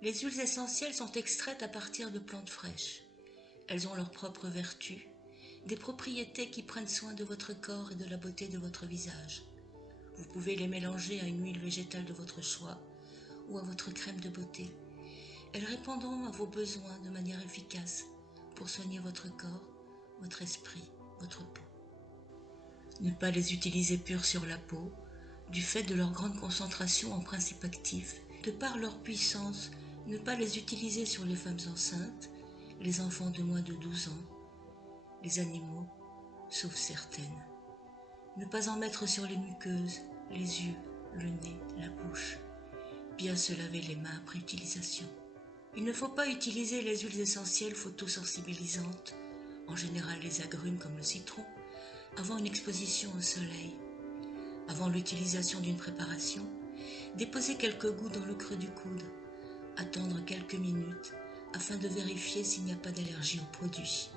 Les huiles essentielles sont extraites à partir de plantes fraîches. Elles ont leurs propres vertus, des propriétés qui prennent soin de votre corps et de la beauté de votre visage. Vous pouvez les mélanger à une huile végétale de votre choix ou à votre crème de beauté. Elles répondront à vos besoins de manière efficace pour soigner votre corps, votre esprit, votre peau. Ne pas les utiliser pures sur la peau, du fait de leur grande concentration en principes actifs, de par leur puissance, ne pas les utiliser sur les femmes enceintes, les enfants de moins de 12 ans, les animaux, sauf certaines. Ne pas en mettre sur les muqueuses, les yeux, le nez, la bouche. Bien se laver les mains après utilisation. Il ne faut pas utiliser les huiles essentielles photosensibilisantes, en général les agrumes comme le citron, avant une exposition au soleil. Avant l'utilisation d'une préparation, déposer quelques gouttes dans le creux du coude, attendre quelques minutes afin de vérifier s'il n'y a pas d'allergie au produit.